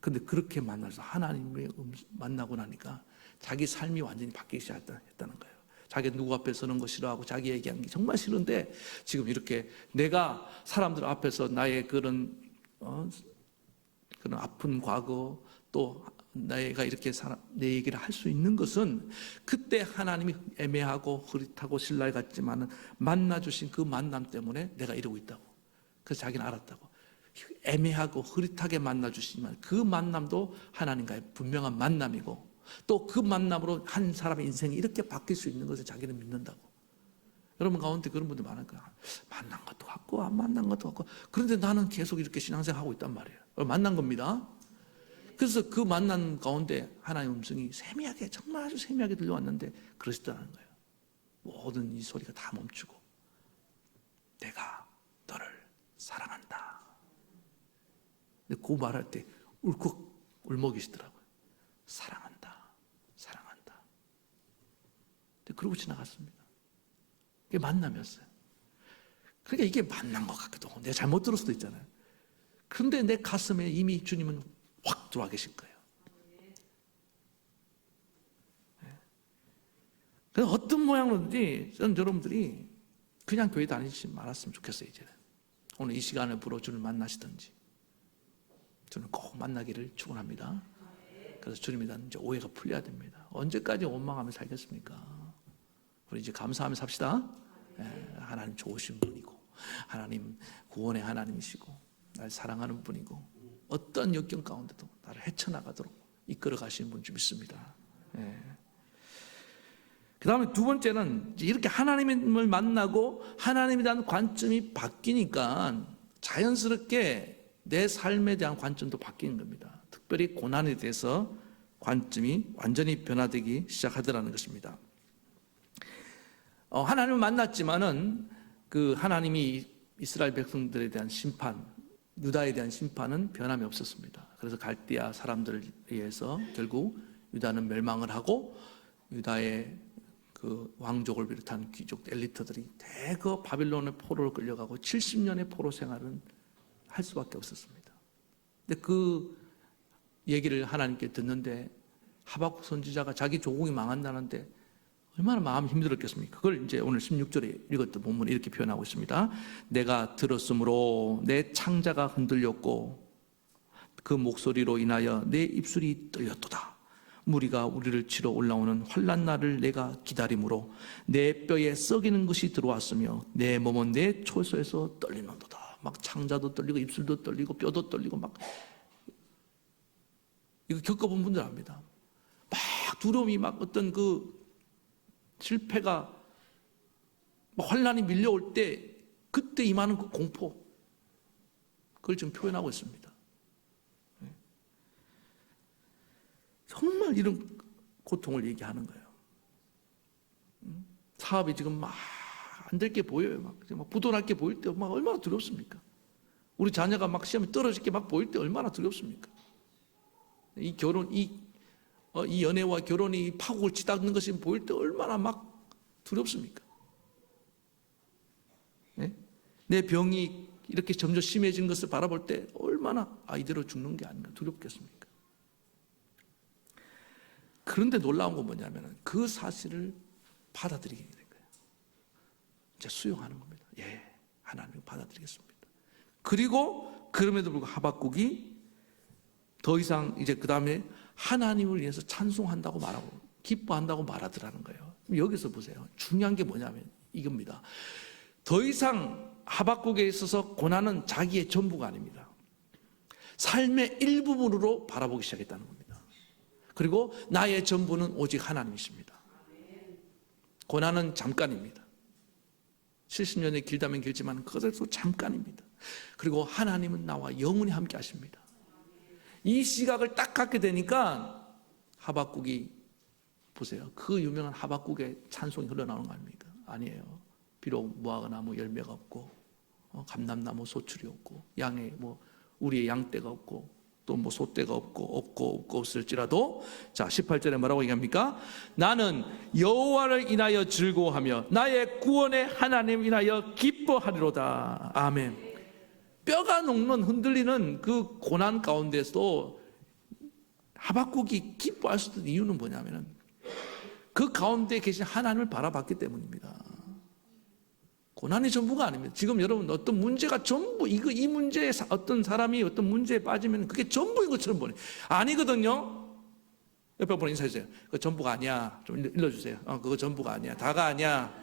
근데 그렇게 만나서 하나님을 만나고 나니까 자기 삶이 완전히 바뀌기 시작했다는 거예요. 자기 누구 앞에 서는 거 싫어하고 자기 얘기하는 게 정말 싫은데 지금 이렇게 내가 사람들 앞에서 나의 그런 아픈 과거 또 내가 이렇게 내 얘기를 할 수 있는 것은 그때 하나님이 애매하고 흐릿하고 신랄 같지만은 만나주신 그 만남 때문에 내가 이러고 있다고. 그래서 자기는 알았다고. 애매하고 흐릿하게 만나주시지만 그 만남도 하나님과의 분명한 만남이고 또 그 만남으로 한 사람의 인생이 이렇게 바뀔 수 있는 것을 자기는 믿는다고. 여러분 가운데 그런 분들 많을 거야. 만난 것도 같고 안 만난 것도 같고 그런데 나는 계속 이렇게 신앙생활 하고 있단 말이에요. 만난 겁니다. 그래서 그 만난 가운데 하나님의 음성이 세미하게 정말 아주 세미하게 들려왔는데 그러시더라는 거예요. 모든 이 소리가 다 멈추고 내가 너를 사랑한다. 근데 그 말할 때 울컥 울먹이시더라고요. 사랑한다. 사랑한다. 근데 그러고 지나갔습니다. 그게 만남이었어요. 그러니까 이게 만난 것 같기도 하고 내가 잘못 들을 수도 있잖아요. 그런데 내 가슴에 이미 주님은 확 들어와 계실 거예요. 그래서 어떤 모양으로든지 저는 여러분들이 그냥 교회 다니지 말았으면 좋겠어요. 이제는 오늘 이 시간을 불어 주를 만나시든지 저는 꼭 만나기를 축원합니다. 그래서 주님에 대한 이제 오해가 풀려야 됩니다. 언제까지 원망하며 살겠습니까? 우리 이제 감사하며 삽시다. 하나님 좋으신 분이고 하나님 구원의 하나님이시고 날 사랑하는 분이고 어떤 역경 가운데도 나를 헤쳐나가도록 이끌어 가시는 분 줄 믿습니다. 그 다음에 두 번째는 이렇게 하나님을 만나고 하나님에 대한 관점이 바뀌니까 자연스럽게 내 삶에 대한 관점도 바뀌는 겁니다. 특별히 고난에 대해서 관점이 완전히 변화되기 시작하더라는 것입니다. 하나님을 만났지만은 그 하나님이 이스라엘 백성들에 대한 심판, 유다에 대한 심판은 변함이 없었습니다. 그래서 갈대아 사람들에 의해서 결국 유다는 멸망을 하고 유다의 그 왕족을 비롯한 귀족 엘리트들이 대거 바빌론의 포로로 끌려가고 70년의 포로 생활은 할 수밖에 없었습니다. 근데 그 얘기를 하나님께 듣는데 하박국 선지자가 자기 조국이 망한다는데 얼마나 마음이 힘들었겠습니까? 그걸 이제 오늘 16절에 읽었던 본문에 이렇게 표현하고 있습니다. 내가 들었으므로 내 창자가 흔들렸고 그 목소리로 인하여 내 입술이 떨렸도다. 무리가 우리를 치러 올라오는 환난 날을 내가 기다림으로 내 뼈에 썩이는 것이 들어왔으며 내 몸은 내 초소에서 떨리는도다. 막 창자도 떨리고 입술도 떨리고 뼈도 떨리고 막 이거 겪어본 분들 압니다. 막 두려움이 막 어떤 그 실패가 환난이 밀려올 때 그때 임하는 그 공포 그걸 지금 표현하고 있습니다. 정말 이런 고통을 얘기하는 거예요. 사업이 지금 막 안 될 게 보여요. 막 부도날 게 보일 때 막 얼마나 두렵습니까? 우리 자녀가 막 시험에 떨어질 게 막 보일 때 얼마나 두렵습니까? 이 결혼, 이 연애와 결혼이 파국을 치닫는 것이 보일 때 얼마나 막 두렵습니까? 네? 내 병이 이렇게 점점 심해진 것을 바라볼 때 얼마나 이대로 죽는 게 아닌가 두렵겠습니까? 그런데 놀라운 건 뭐냐면 그 사실을 받아들이게 된 거예요. 이제 수용하는 겁니다. 예, 하나님을 받아들이겠습니다. 그리고 그럼에도 불구하고 하박국이 더 이상 이제 그 다음에 하나님을 위해서 찬송한다고 말하고 기뻐한다고 말하더라는 거예요. 여기서 보세요. 중요한 게 뭐냐면 이겁니다. 더 이상 하박국에 있어서 고난은 자기의 전부가 아닙니다. 삶의 일부분으로 바라보기 시작했다는 겁니다. 그리고 나의 전부는 오직 하나님이십니다. 고난은 잠깐입니다. 70년이 길다면 길지만 그것도 잠깐입니다. 그리고 하나님은 나와 영원히 함께 하십니다. 이 시각을 딱 갖게 되니까 하박국이 보세요. 그 유명한 하박국의 찬송이 흘러나오는 거 아닙니까? 아니에요. 비록 무화과나무 열매가 없고 감람나무 소출이 없고 양의 우리의 양떼가 없고 또 소떼가 없고 없을지라도 자 18절에 뭐라고 얘기합니까? 나는 여호와를 인하여 즐거워하며 나의 구원의 하나님 인하여 기뻐하리로다. 아멘. 뼈가 녹는 흔들리는 그 고난 가운데서도 하박국이 기뻐할 수 있는 이유는 뭐냐면은 그 가운데 계신 하나님을 바라봤기 때문입니다. 고난이 전부가 아닙니다. 지금 여러분 어떤 문제가 전부 이 문제에 어떤 사람이 어떤 문제에 빠지면 그게 전부인 것처럼 보여요. 아니거든요. 옆에 보는 인사해주세요. 그거 전부가 아니야. 좀 일러주세요. 그거 전부가 아니야. 다가 아니야.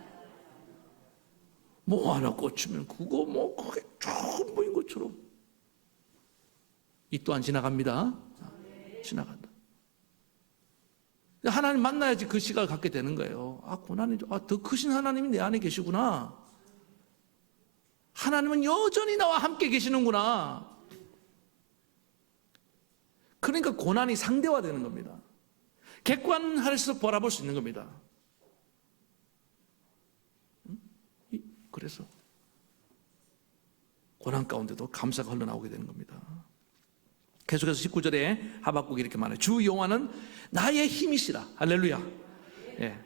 뭐 하나 꽂히면 그거 그게 전부인 것처럼 이 또한 지나갑니다. 지나간다. 하나님 만나야지 그 시각을 갖게 되는 거예요. 고난이 더 크신 하나님이 내 안에 계시구나. 하나님은 여전히 나와 함께 계시는구나. 그러니까 고난이 상대화되는 겁니다. 객관해서 바라볼 수 있는 겁니다. 그래서 고난 가운데도 감사가 흘러나오게 되는 겁니다. 계속해서 19절에 하박국이 이렇게 말해요. 주 여호와는 나의 힘이시라. 할렐루야. 예.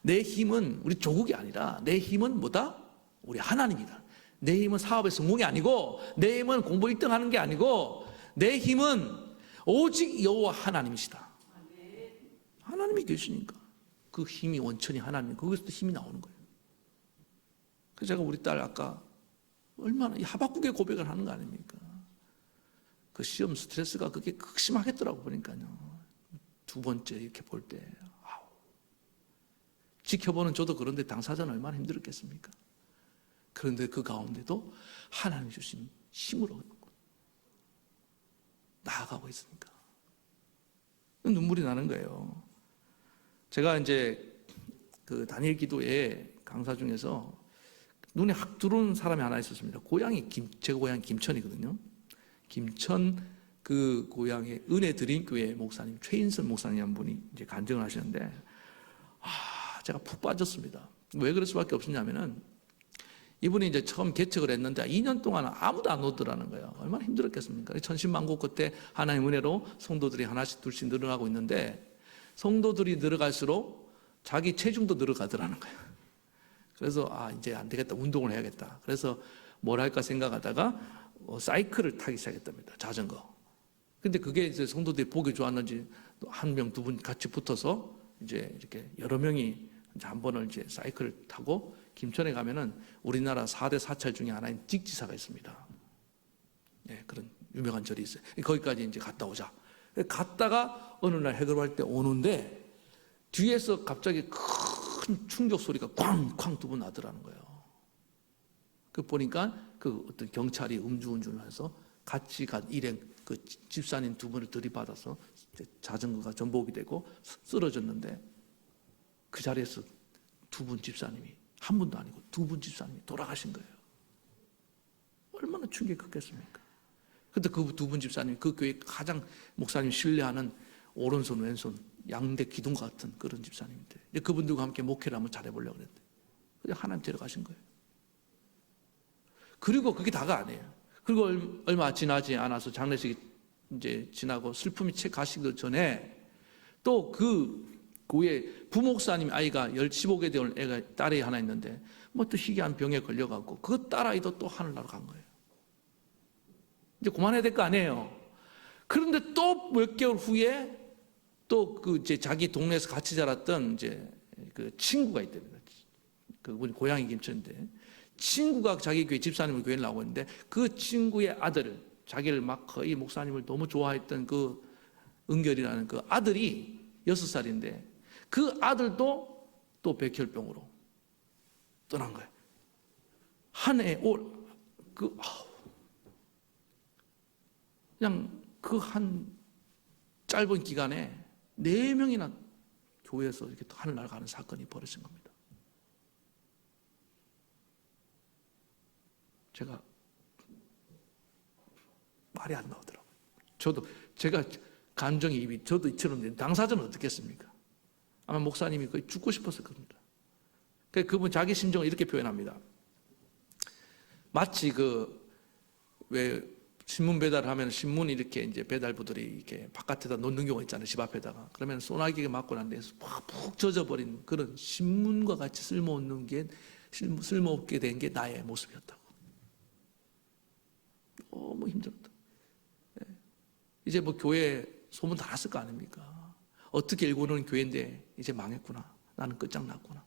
내 힘은 우리 조국이 아니라 내 힘은 뭐다? 우리 하나님이다. 내 힘은 사업의 성공이 아니고 내 힘은 공부 1등 하는 게 아니고 내 힘은 오직 여호와 하나님이시다. 하나님이 계시니까 그 힘이 원천이 하나님, 거기서 힘이 나오는 거예요. 그래서 제가 우리 딸 아까 얼마나 이 하박국의 고백을 하는 거 아닙니까? 그 시험 스트레스가 그게 극심하겠더라고 보니까요. 두 번째 이렇게 볼 때 지켜보는 저도 그런데 당사자는 얼마나 힘들었겠습니까? 그런데 그 가운데도 하나님 주신 힘으로 나아가고 있으니까 눈물이 나는 거예요. 제가 이제 그 단일 기도회 강사 중에서 눈에 확 들어오는 사람이 하나 있었습니다. 제 고향이 김천이거든요. 김천 그 고향의 은혜 드림교회 목사님 최인선 목사님 한 분이 이제 간증을 하시는데 제가 푹 빠졌습니다. 왜 그럴 수밖에 없었냐면은 이분이 이제 처음 개척을 했는데 2년 동안 아무도 안 오더라는 거예요. 얼마나 힘들었겠습니까? 천신만고 그때 하나님 은혜로 성도들이 하나씩 둘씩 늘어나고 있는데 성도들이 늘어갈수록 자기 체중도 늘어가더라는 거예요. 그래서 이제 안 되겠다. 운동을 해야겠다. 그래서 뭘 할까 생각하다가 사이클을 타기 시작했답니다. 자전거. 근데 그게 이제 성도들이 보기 좋았는지 한 명, 두 분 같이 붙어서 이제 이렇게 여러 명이 이제 한 번을 이제 사이클을 타고 김천에 가면은 우리나라 4대 사찰 중에 하나인 직지사가 있습니다. 네, 그런 유명한 절이 있어요. 거기까지 이제 갔다 오자. 갔다가 어느 날 해결할 때 오는데 뒤에서 갑자기 큰 충격 소리가 쾅쾅 두 번 나더라는 거예요. 그 보니까 그 어떤 경찰이 음주운전해서 같이 간 일행 그 집사님 두 분을 들이받아서 자전거가 전복이 되고 쓰러졌는데 그 자리에서 두 분 집사님이 한 분도 아니고 두 분 집사님이 돌아가신 거예요. 얼마나 충격이 컸겠습니까? 근데 그 두 분 집사님이 그 교회 가장 목사님 신뢰하는 오른손 왼손 양대 기둥 같은 그런 집사님인데 그분들과 함께 목회를 한번 잘해보려고 그랬는데 그냥 하나님 데려가신 거예요. 그리고 그게 다가 아니에요. 그리고 얼마 지나지 않아서 장례식이 이제 지나고 슬픔이 채 가시기 전에 또 그 교회 부목사님 아이가 15개 된 애가 딸이 하나 있는데 또 희귀한 병에 걸려갖고 그 딸아이도 또 하늘나라 간 거예요. 이제 그만해야 될 거 아니에요. 그런데 또 몇 개월 후에 또 그 이제 자기 동네에서 같이 자랐던 이제 그 친구가 있답니다. 그분이 고향이 김천인데 친구가 자기 교회 집사님을 교회를 나오고 있는데 그 친구의 아들, 자기를 막 거의 목사님을 너무 좋아했던 그 은결이라는 그 아들이 6살인데 그 아들도 또 백혈병으로 떠난 거예요. 한 해 그냥 그 한 짧은 기간에 4명이나 교회에서 이렇게 하늘나라 가는 사건이 벌어진 겁니다. 제가 말이 안 나오더라고요. 제가 감정이입이 저도 이처럼 당사자는 어떻겠습니까? 아마 목사님이 거의 죽고 싶었을 겁니다. 그분 자기 심정을 이렇게 표현합니다. 마치 왜 신문 배달하면 신문이 이렇게 이제 배달부들이 이렇게 바깥에다 놓는 경우가 있잖아요. 집 앞에다가. 그러면 소나기가 맞고 난 데서 푹 젖어버린 그런 신문과 같이 쓸모없게 된 게 나의 모습이었다고. 너무 힘들었다. 이제 뭐 교회 소문 다 났을 거 아닙니까? 어떻게 일고는 교회인데 이제 망했구나. 나는 끝장났구나.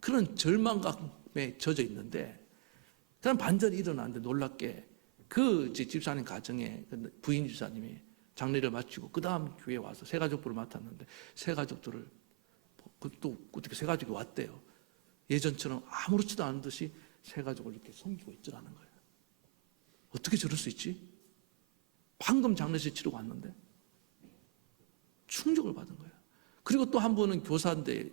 그런 절망감에 젖어 있는데 그런 반전이 일어나는데 놀랍게 그 집사님 가정에 부인 집사님이 장례를 마치고 그 다음 교회에 와서 새가족부를 맡았는데 새가족들을 또 어떻게 새가족이 왔대요. 예전처럼 아무렇지도 않은 듯이 새가족을 이렇게 섬기고 있더라는 거예요. 어떻게 저럴 수 있지? 방금 장례식 치르고 왔는데 충격을 받은 거예요. 그리고 또 한 분은 교사인데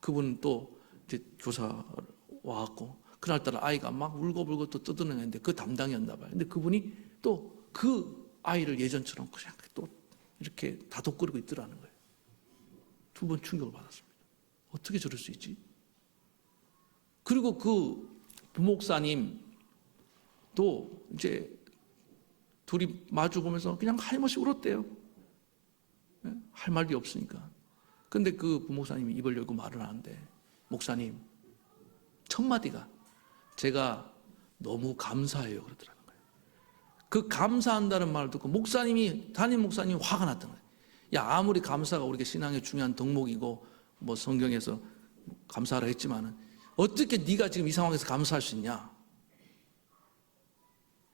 그분은 또 이제 교사 와갖고 그날따라 아이가 막 울고불고 또 떠드는데 그 담당이었나 봐요. 근데 그분이 또 그 아이를 예전처럼 그냥 또 이렇게 다독거리고 있더라는 거예요. 2번 충격을 받았습니다. 어떻게 저럴 수 있지? 그리고 그 부목사님 또 이제 둘이 마주 보면서 그냥 하염없이 울었대요. 할 말이 없으니까. 근데 그 부목사님이 입을 열고 말을 하는데 목사님 첫 마디가 제가 너무 감사해요 그러더라는 거예요. 그 감사한다는 말을 듣고 담임 목사님이 화가 났던 거예요. 야 아무리 감사가 우리가 신앙의 중요한 덕목이고 뭐 성경에서 감사하라 했지만은 어떻게 네가 지금 이 상황에서 감사할 수 있냐?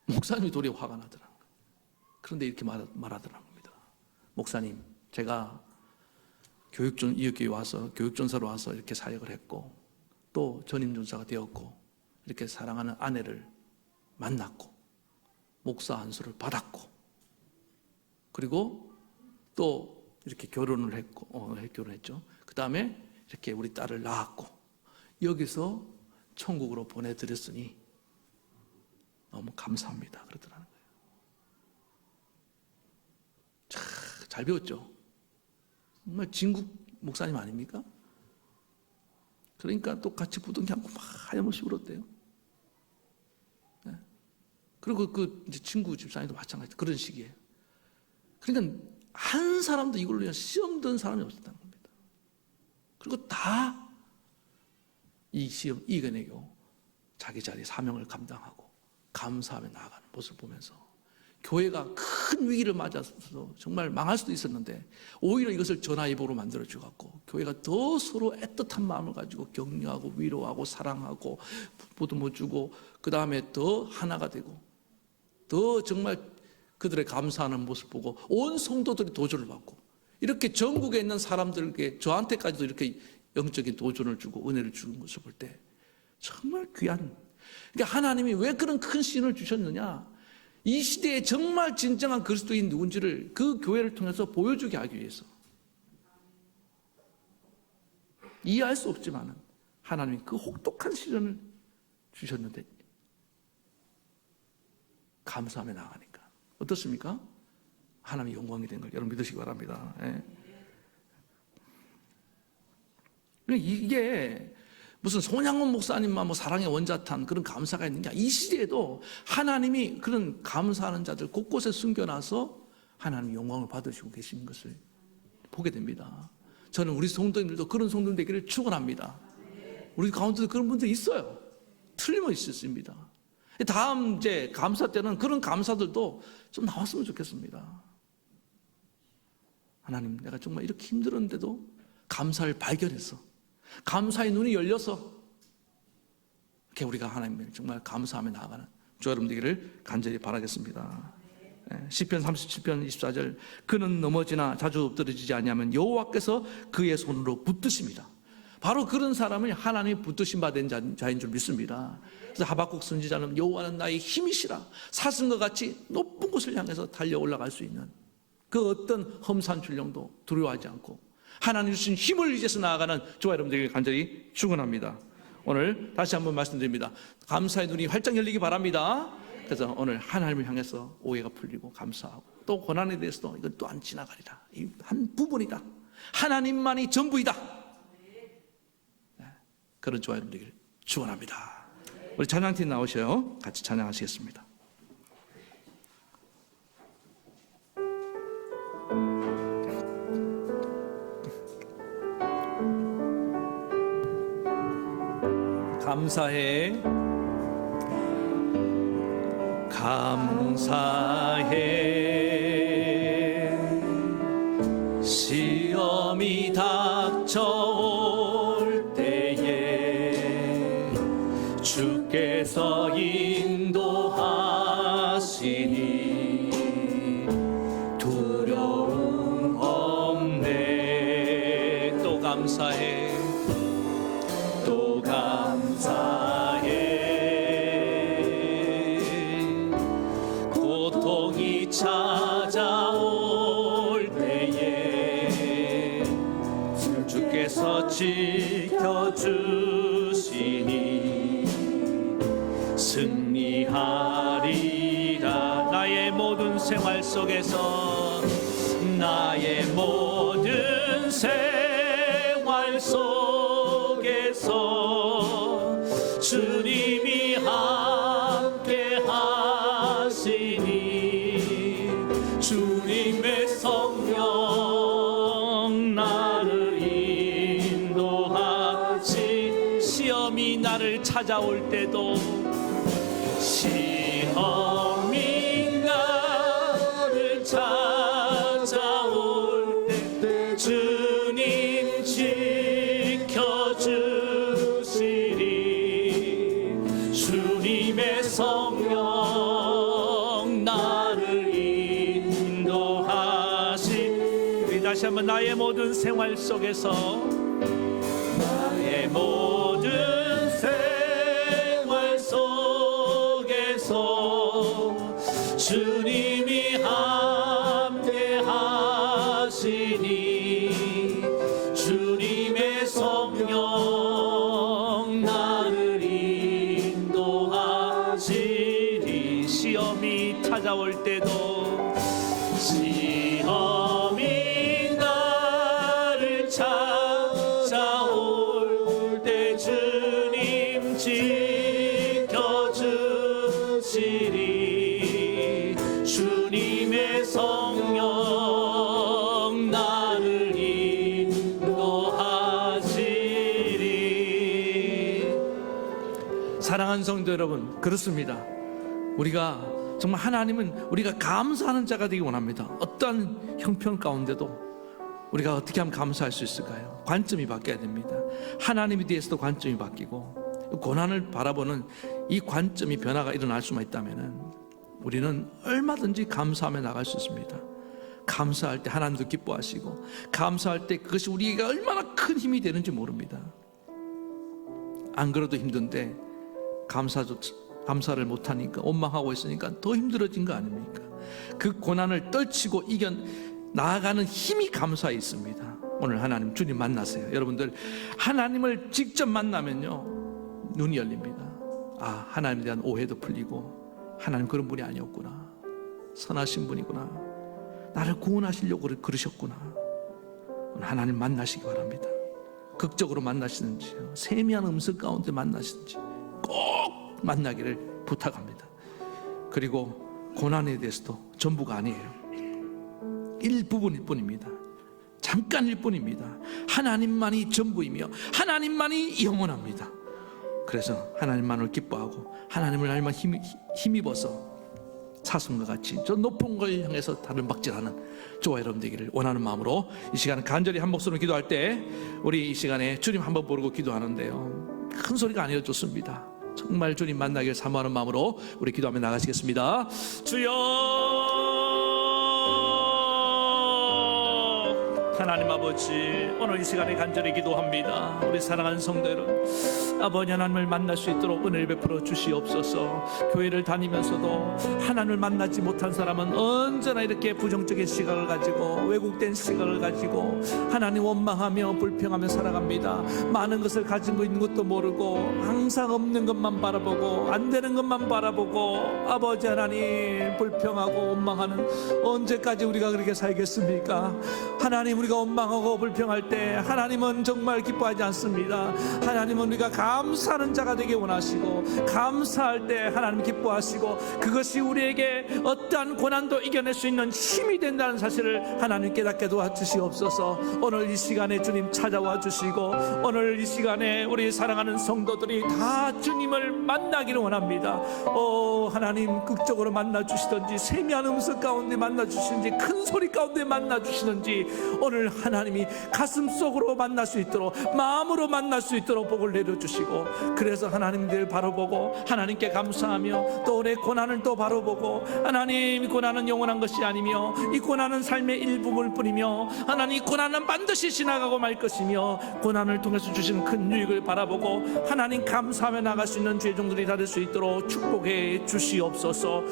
목사님이 도리어 화가 나더라는 거예요. 그런데 이렇게 말하더라는 겁니다. 목사님 제가 이웃교회 와서 교육전사로 와서 이렇게 사역을 했고 또 전임전사가 되었고 이렇게 사랑하는 아내를 만났고 목사 안수를 받았고 그리고 또 이렇게 결혼을 했고 결혼했죠. 그 다음에 이렇게 우리 딸을 낳았고 여기서 천국으로 보내드렸으니 너무 감사합니다 그러더라는 거예요. 잘 배웠죠. 정말 진국 목사님 아닙니까? 그러니까 또 같이 부둥켜 안고 막 하염없이 울었대요. 네. 그리고 그 이제 친구 집사님도 마찬가지 그런 식이에요. 그러니까 한 사람도 이걸로 위한 시험 든 사람이 없었다는 겁니다. 그리고 다 이 시험 이겨내고 자기 자리에 사명을 감당하고 감사하며 나아가는 모습을 보면서 교회가 큰 위기를 맞아서 정말 망할 수도 있었는데 오히려 이것을 전화위복으로 만들어주고 교회가 더 서로 애틋한 마음을 가지고 격려하고 위로하고 사랑하고 보듬어주고 그 다음에 더 하나가 되고 더 정말 그들의 감사하는 모습 보고 온 성도들이 도전을 받고 이렇게 전국에 있는 사람들에게 저한테까지도 이렇게 영적인 도전을 주고 은혜를 주는 것을 볼 때 정말 귀한 그러니까 하나님이 왜 그런 큰 신을 주셨느냐 이 시대에 정말 진정한 그리스도인 누군지를 그 교회를 통해서 보여주게 하기 위해서 이해할 수 없지만 하나님이 그 혹독한 시련을 주셨는데 감사하며 나가니까 어떻습니까? 하나님의 영광이 된 걸 여러분 믿으시기 바랍니다. 예. 이게 무슨 손양원 목사님만 뭐 사랑의 원자탄 그런 감사가 있는 게 아니라 이 시대에도 하나님이 그런 감사하는 자들 곳곳에 숨겨놔서 하나님 영광을 받으시고 계시는 것을 보게 됩니다. 저는 우리 성도님들도 그런 성도님 되기를 축원합니다. 우리 가운데도 그런 분들 있어요. 틀림없이 있습니다. 다음 이제 감사 때는 그런 감사들도 좀 나왔으면 좋겠습니다. 하나님 내가 정말 이렇게 힘들었는데도 감사를 발견해서 감사의 눈이 열려서 이렇게 우리가 하나님을 정말 감사하며 나아가는 저와 여러분 되기를 간절히 바라겠습니다. 시편 37편 24절, 그는 넘어지나 자주 엎드러지지 아니하면 여호와께서 그의 손으로 붙드십니다. 바로 그런 사람이 하나님이 붙드신 바 된 자인 줄 믿습니다. 그래서 하박국 선지자는 여호와는 나의 힘이시라, 사슴과 같이 높은 곳을 향해서 달려 올라갈 수 있는 그 어떤 험산 출령도 두려워하지 않고 하나님 주신 힘을 의지해서 나아가는 저와 여러분들에게 간절히 축원합니다. 오늘 다시 한번 말씀드립니다. 감사의 눈이 활짝 열리기 바랍니다. 그래서 오늘 하나님을 향해서 오해가 풀리고 감사하고, 또 고난에 대해서도 이건 또한 지나가리라, 이 한 부분이다, 하나님만이 전부이다, 그런 저와 여러분들에게 축원합니다. 우리 찬양팀 나오셔요. 같이 찬양하시겠습니다. 감사해, 감사해, 시험이 닥쳐올 때에 주께서 인도하시니 두려움 없네. 또 감사해, 또 감사해, 고통이 찾아올 때에 주께서 지켜주시니 승리하리라. 나의 모든 생활 속에서, 나의 모든 생활 속에서 주님이 함께 하시니 주님의 성령 나를 인도하시. 시험이 나를 찾아올 때도, 시험이 나를 찾아올 때 주님 지켜주시리. 주님의 성령 나를 인도하시. 다시 한번, 나의 모든 생활 속에서, 나의 모든 생활 속에서 주님이 함께 하시니 주님의 성령 나를 인도하시니. 시험이 찾아올 때도, 시험이 나를 찾아올 때 주님 지켜주시리. 주님의 성령 나를 인도하시리. 사랑하는 성도 여러분, 그렇습니다. 우리가 정말 하나님은 우리가 감사하는 자가 되기 원합니다. 어떠한 형편 가운데도 우리가 어떻게 하면 감사할 수 있을까요? 관점이 바뀌어야 됩니다. 하나님에 대해서도 관점이 바뀌고, 고난을 바라보는 이 관점이 변화가 일어날 수만 있다면 우리는 얼마든지 감사하며 나갈 수 있습니다. 감사할 때 하나님도 기뻐하시고, 감사할 때 그것이 우리가 얼마나 큰 힘이 되는지 모릅니다. 안 그래도 힘든데 감사를 못하니까, 원망하고 있으니까 더 힘들어진 거 아닙니까? 그 고난을 떨치고 이겨 나아가는 힘이 감사에 있습니다. 오늘 하나님 주님 만나세요. 여러분들 하나님을 직접 만나면요, 눈이 열립니다. 아, 하나님에 대한 오해도 풀리고, 하나님 그런 분이 아니었구나, 선하신 분이구나, 나를 구원하시려고 그러셨구나. 오늘 하나님 만나시기 바랍니다. 극적으로 만나시는지요, 세미한 음성 가운데 만나시는지 꼭 만나기를 부탁합니다. 그리고 고난에 대해서도 전부가 아니에요. 일부분일 뿐입니다. 잠깐일 뿐입니다. 하나님만이 전부이며 하나님만이 영원합니다. 그래서 하나님만을 기뻐하고 하나님을 알면 힘입어서 사슴과 같이 저 높은 걸 향해서 다른 박질하는 저와 여러분 되기를 원하는 마음으로 이 시간 간절히 한 목소리로 기도할 때 우리 이 시간에 주님 한번 부르고 기도하는데요, 큰 소리가 아니어도 좋습니다. 정말 주님 만나길 사모하는 마음으로 우리 기도하며 나가시겠습니다. 주여, 하나님 아버지, 오늘 이 시간에 간절히 기도합니다. 우리 사랑하는 성도 여러분, 아버지 하나님을 만날 수 있도록 은혜를 베풀어 주시옵소서. 교회를 다니면서도 하나님을 만나지 못한 사람은 언제나 이렇게 부정적인 시각을 가지고, 왜곡된 시각을 가지고 하나님 원망하며 불평하며 살아갑니다. 많은 것을 가지고 있는 것도 모르고 항상 없는 것만 바라보고 안 되는 것만 바라보고 아버지 하나님 불평하고 원망하는, 언제까지 우리가 그렇게 살겠습니까? 하나님, 우리가 원망하고 불평할 때 하나님은 정말 기뻐하지 않습니다. 하나님은 우리가 감사하는 자가 되게 원하시고, 감사할 때 하나님 기뻐하시고, 그것이 우리에게 어떠한 고난도 이겨낼 수 있는 힘이 된다는 사실을 하나님 깨닫게 도와주시옵소서. 오늘 이 시간에 주님 찾아와 주시고, 오늘 이 시간에 우리 사랑하는 성도들이 다 주님을 만나기를 원합니다. 하나님, 극적으로 만나 주시든지 세미한 음성 가운데 만나 주시든지 큰 소리 가운데 만나 주시든지, 오늘 하나님이 가슴 속으로 만날 수 있도록, 마음으로 만날 수 있도록 복을 내려주시고, 그래서 하나님 늘 바라보고 하나님께 감사하며, 또 우리의 고난을 또 바라보고, 하나님, 이 고난은 영원한 것이 아니며 이 고난은 삶의 일부분일 뿐이며, 하나님, 이 고난은 반드시 지나가고 말 것이며, 고난을 통해서 주시는 큰 유익을 바라보고 하나님 감사하며 나갈 수 있는 죄종들이 다 될 수 있도록 축복해 주시옵소서.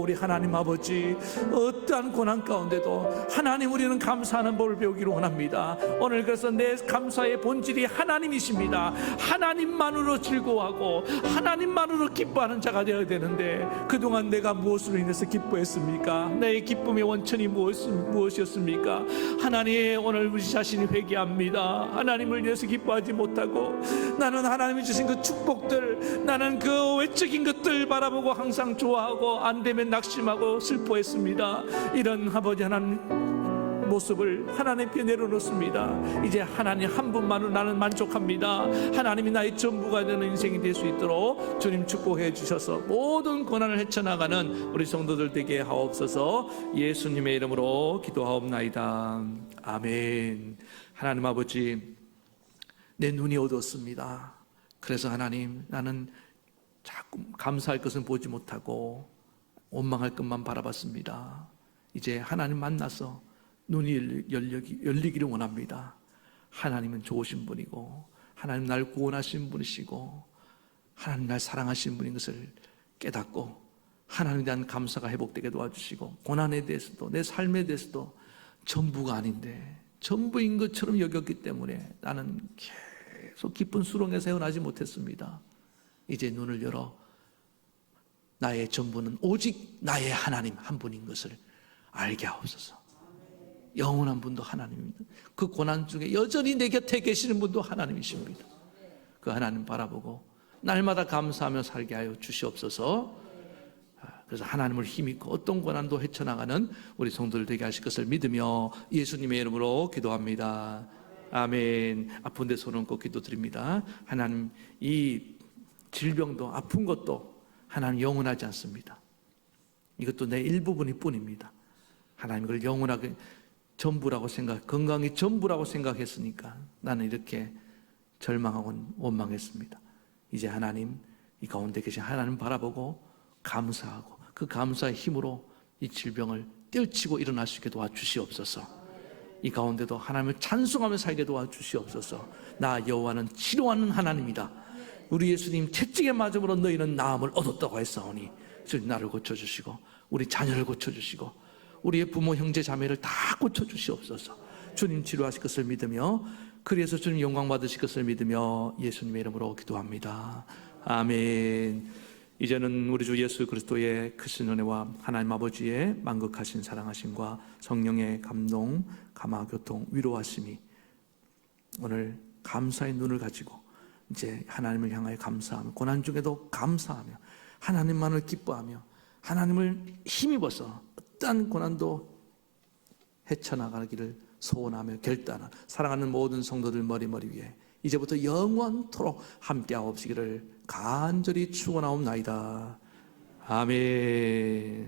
우리 하나님 아버지, 어떠한 고난 가운데도 하나님, 우리는 감사하는 법을 배우기를 원합니다. 오늘 그래서 내 감사의 본질이 하나님이십니다. 하나님만으로 즐거워하고 하나님만으로 기뻐하는 자가 되어야 되는데, 그동안 내가 무엇으로 인해서 기뻐했습니까? 나의 기쁨의 원천이 무엇이었습니까? 하나님, 오늘 우리 자신이 회개합니다. 하나님을 위해서 기뻐하지 못하고, 나는 하나님이 주신 그 축복들, 나는 그 외적인 것들 바라보고 항상 좋아하고 안 되면 낙심하고 슬퍼했습니다. 이런 아버지 하나님 모습을 하나님께 내려놓습니다. 이제 하나님 한 분만으로 나는 만족합니다. 하나님이 나의 전부가 되는 인생이 될 수 있도록 주님 축복해 주셔서 모든 고난을 헤쳐나가는 우리 성도들 되게 하옵소서. 예수님의 이름으로 기도하옵나이다. 아멘. 하나님 아버지, 내 눈이 어두웠습니다. 그래서 하나님, 나는 자꾸 감사할 것은 보지 못하고 원망할 것만 바라봤습니다. 이제 하나님 만나서 눈이 열리기를 원합니다. 하나님은 좋으신 분이고, 하나님 날 구원하신 분이시고, 하나님 날 사랑하신 분인 것을 깨닫고, 하나님에 대한 감사가 회복되게 도와주시고, 고난에 대해서도 내 삶에 대해서도 전부가 아닌데 전부인 것처럼 여겼기 때문에 나는 계속 깊은 수렁에서 헤어나지 못했습니다. 이제 눈을 열어 나의 전부는 오직 나의 하나님 한 분인 것을 알게 하옵소서. 영원한 분도 하나님입니다. 그 고난 중에 여전히 내 곁에 계시는 분도 하나님이십니다. 그 하나님 바라보고 날마다 감사하며 살게 하여 주시옵소서. 그래서 하나님을 힘입고 어떤 고난도 헤쳐나가는 우리 성도들 되게 하실 것을 믿으며 예수님의 이름으로 기도합니다. 아멘. 아픈 데 손 얹고 기도드립니다. 하나님, 이 질병도 아픈 것도 하나님 영원하지 않습니다. 이것도 내 일부분일 뿐입니다. 하나님 그걸 영원하게 전부라고 건강이 전부라고 생각했으니까 나는 이렇게 절망하고 원망했습니다. 이제 하나님, 이 가운데 계신 하나님 바라보고 감사하고 그 감사의 힘으로 이 질병을 뛰어치고 일어날 수 있게 도와주시옵소서. 이 가운데도 하나님을 찬송하며 살게 도와주시옵소서. 나 여호와는 치료하는 하나님이다. 우리 예수님 채찍에 맞음으로 너희는 나음을 얻었다고 했사오니, 주님 나를 고쳐주시고 우리 자녀를 고쳐주시고 우리의 부모 형제 자매를 다 고쳐주시옵소서. 주님 치료하실 것을 믿으며, 그래서 주님 영광 받으실 것을 믿으며 예수님의 이름으로 기도합니다. 아멘. 이제는 우리 주 예수 그리스도의 크신 은혜와 하나님 아버지의 만극하신 사랑하심과 성령의 감동, 감화, 교통, 위로하심이 오늘 감사의 눈을 가지고 이제 하나님을 향하여 감사하며, 고난 중에도 감사하며 하나님만을 기뻐하며 하나님을 힘입어서 어떠한 고난도 헤쳐나가기를 소원하며 결단한 사랑하는 모든 성도들 머리 위에 이제부터 영원토록 함께하옵시기를 간절히 축원하옵나이다. 아멘.